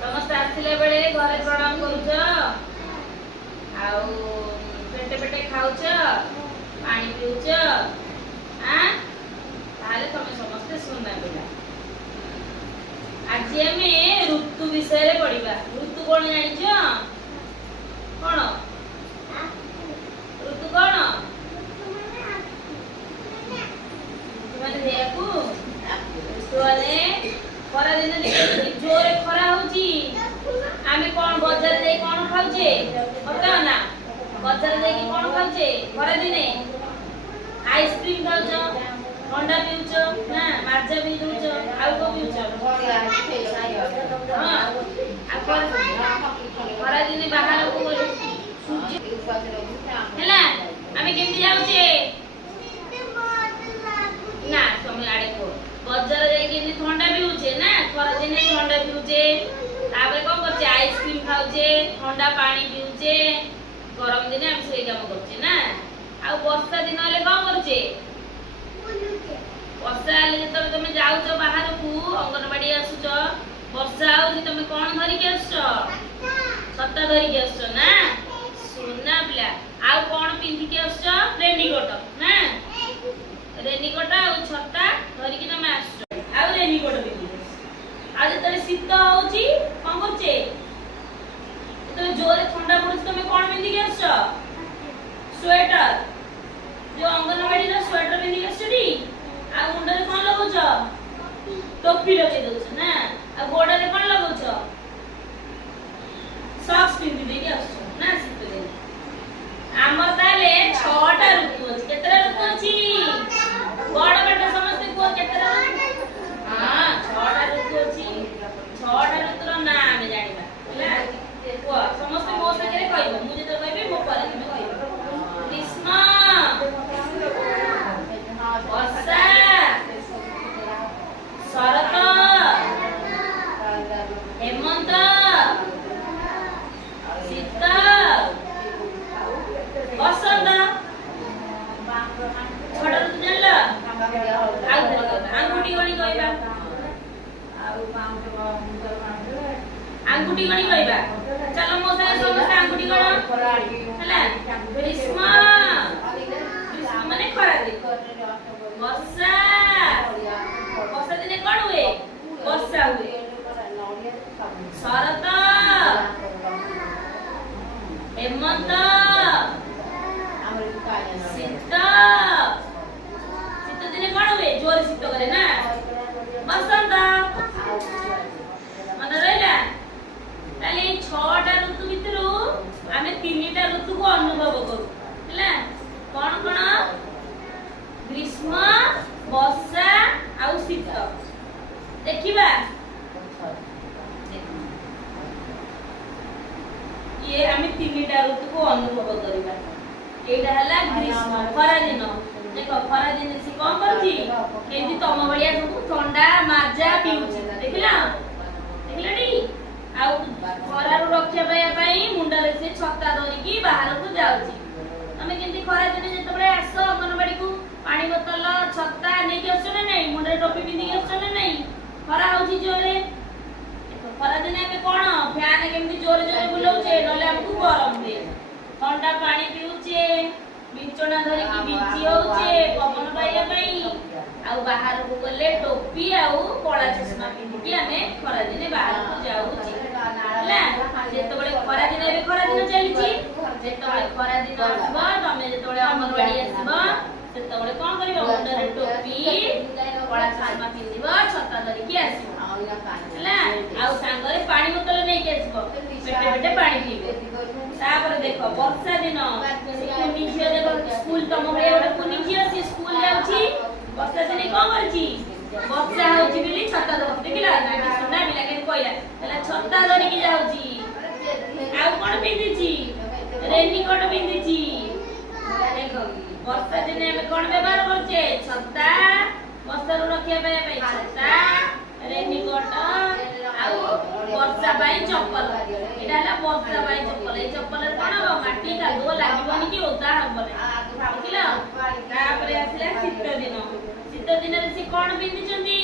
समस्त आसिले बेले घरे प्रणाम करूछ पेटे पेटे खाऊछ पानी पीऊछ ताले तमे समस्त सुनना बेटा आज आमे ऋतु विषय रे पढिबा ऋतु कोन जानिछ कोन ऋतु कोन माने देखू ऋतुने खरा दिन जोरे खरा होची आमे कोन बाजार दे कोन खाउछे पता ना बाजार दे की कोन खाउछे खरा दिने आइसक्रीम खाउछ ठंडा पीउछ ना माजा भी दूछ आउ को पीउछ हां खरा दिने बाहर को सूर्य हैला आमे केमती जाउछे ना समय आड़े को बाजार दे की ठंडा पीउछे ना खरा दिने ठंडा पीउछे ताबे कोन करछे आइसक्रीम खाउछे ठंडा पानी पीउछे गरम दिने हम सेई काम करछे ना आ वर्षा दिन होले कोन करछे वर्षा आले जब तुम जाउछ बाहर को अंगनवाड़ी आसुछ वर्षा आउछ तुम कोन धरि के आसछ छत्ता धरि के आसछ ना सुना पिला आ कोन पिंधि के आसछ रेनीकोट ना रेनीकोट आ छत्ता धरि के तुम आसछ आ रेनीकोट पिंधि आज तले शीत होउची कोन करछे तो जोरे ठंडा पड़छ तुम कोन पिंधि के आसछ स्वेटर जो अंगनवाड़ी रो स्वेटर पिंधि के आसछ टी आ मुंडे कोन लगाउछ टोपी लगे दउछ ना आ गोड़ रे कोन लगाउछ सॉक्स पिंधि दे के आसछ ना शीत दिन हमर ताले 6टा ऋतु अछि केतरा ऋतु अछि बड़ बड़ समस्त को केतरा हां 6टा ऋतु अछि 6टा ऋतुर नाम जानिबा ହେଲା को समस्त मो संगे कहबो मु जेते कहबे मो पर तुम कहबो ग्रीष्म वर्षा शरत हेमंत शीत बसंत छोटा ऋतु जानला आंगुठी गणी कहबा आंगुठी गणी कहबा चलो मो संगे समस्त आंगुठी गण ହେଲା ग्रीष्म ग्रीष्म माने खरा दिन वर्षा वर्षा दिने कोन हुए वर्षा हुए शरत हेमंत शीत शीत दिने कोन हुए जोर शीत करे ना बसंत मन रहला ताले 6टा ऋतु भितरु आमे 3टा ऋतु को अनुभव करू हैला कोन कोन ग्रीष्म वर्षा आ शीत देखिबा ये आमे 3टा ऋतु को अनुभव करिबा एटा हला ग्रीष्म खरा दिन देखो खरा दिन से कोन करछि केंदी तम बलिया सब ठंडा माजा पीउछि देखिला देखिलाडी आ खरा रो रक्षा पाई मुंडा रे से छत्ता धरि की बाहर को जाउछि हमें केंदी खरा दिन जते बळे आसो अंगनवाड़ी को पानी बोतल छत्ता नै के आसो नै मुंडे टोपी पिंदी के आसो नै खरा होछि जोरे खरा दिन हमें कोन फैन केमती जोरे जोरे बुलाउछे नले हमकु गरम दे ठंडा पानी पीउछे बिचना धरि की बिची होउछे पवन पाइया पई आ बाहर को गले टोपी आ कोला चश्मा पिंदी की हमें खरा दिन बाहर को जाउछी ହେଲା ଯେତେବେଳେ ଖରା ଦିନ ଏବେ ଖରା ଦିନ ଚାଲିଛି ଯେତେବେଳେ ଖରା ଦିନ ଆସିବ ତମେ ଯେତେବେଳେ ଅଙ୍ଗନବାଡ଼ି ଆସିବ ସେତେବେଳେ କଣ କରିବ ମୁଣ୍ଡରେ ଟୋପି କଳା ଚଷମା ପିନ୍ଧିବ ଛତା ଧରିକି ଆସିବ ହେଲା ଆଉ ସାଙ୍ଗରେ ପାଣି ବୋତଲ ନେଇକି ଆସିବ ପେଟେ ପେଟେ ପାଣି ପିଇବେ ତାପରେ ଦେଖ ବର୍ଷା ଦିନ କୁନି ଝିଅ ଦେଖ ସ୍କୁଲ ତମ ଭଳିଆ ଗୋଟେ କୁନି ଝିଅ ସେ ସ୍କୁଲ ଯାଉଛି ବର୍ଷା ଦିନେ କଣ କରିଛି ବର୍ଷା ହଉଛି ବୋଲି ଛତା ଧରିକି ଦେଖିଲା ସୁନା ପିଲା କେମିତି କହିଲା ହେଲା ଛତା ଧରିକି ଯାଉଛି ଆଉ କଣ ପିନ୍ଧିଛି रेनकोट पिंदिची देखो वर्षा दिन में कोन व्यवहार करछे छता वर्षा रो रखिया पे छता रेनकोट आ वर्षा बाई चप्पल एटा हला वर्षा बाई चप्पल ए चप्पल कोन हो माटी का दो लागबनी कि ओदा हबने देखिला तापरे आसिला शीत दिन रे से कोन पिंदिचंदी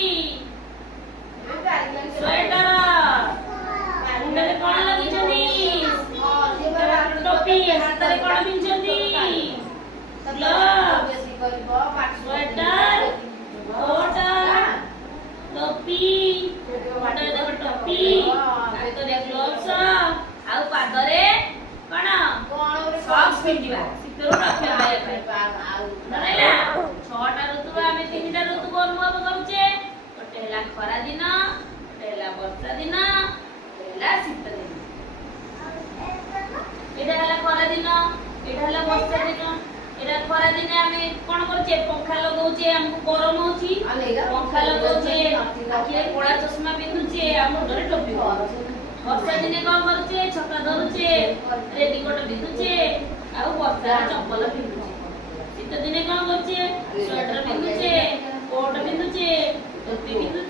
ପିନ୍ଧୁଛି ପଙ୍ଖା ଲଗାଉଛେ ଆଖିରେ କଳା ଚଷମା ପିନ୍ଧୁଛେ ଆଉ ମୁଣ୍ଡରେ ଟୋପି ବର୍ଷା ଦିନେ କଣ କରୁଛେ ଛତା ଧରୁଛେ ରେନିକୋଟ ପିନ୍ଧୁଛେ ଆଉ ବର୍ଷାରେ ଚପଲ ପିନ୍ଧୁଛେ ଶୀତ ଦିନେ କଣ କରୁଛେ ସ୍ୱେଟର ପିନ୍ଧୁଛେ କୋଟ ପିନ୍ଧୁଛେ ଟୋପି ପିନ୍ଧୁଛେ